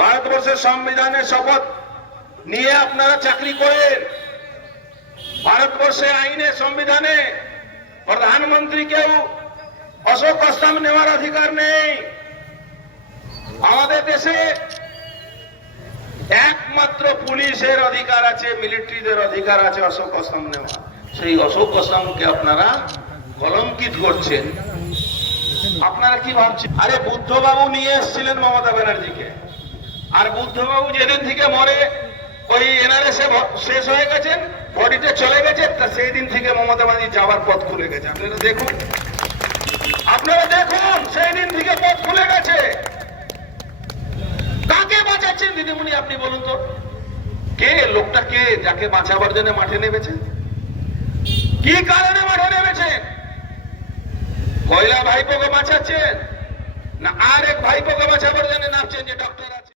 ভারতবর্ষের সংবিধানের শপথ নিয়ে আপনারা চাকরি করেন। ভারতবর্ষে আইনে সংবিধানে প্রধানমন্ত্রীকেও অশোক স্তম্ভ নেওয়ার অধিকার নেই। আমাদের দেশে একমাত্র পুলিশের অধিকার আছে, মিলিটারিদের অধিকার আছে অশোক স্তম্ভ নেওয়া। সেই অশোক স্তম্ভকে আপনারা কলঙ্কিত করছেন। আপনারা কি ভাবছেন? আরে বুদ্ধবাবু নিয়ে এসেছিলেন মমতা ব্যানার্জিকে, আর বুদ্ধবাবু যেদিন থেকে মরে ওই এনআরএসএ শেষ হয়ে গেছেন, বডিতে চলে গেছে, সেই দিন থেকে মমতা ব্যানার্জি যাওয়ার পথ খুলে গেছে। আপনারা দেখুন সেই দিন থেকে পথ খুলে গেছে। কাকে বাঁচাচ্ছেন দিদিমণি আপনি বলুন তো? কে লোকটা, কে যাকে বাঁচাবার জন্য মাঠে নেমেছে? কি কারণে মাঠে নেমেছেন? পয়লা ভাইপোকে বাঁচাচ্ছেন না আর এক ভাইপোকে বাঁচাবার জন্য নামছেন যে ডক্টর আছে?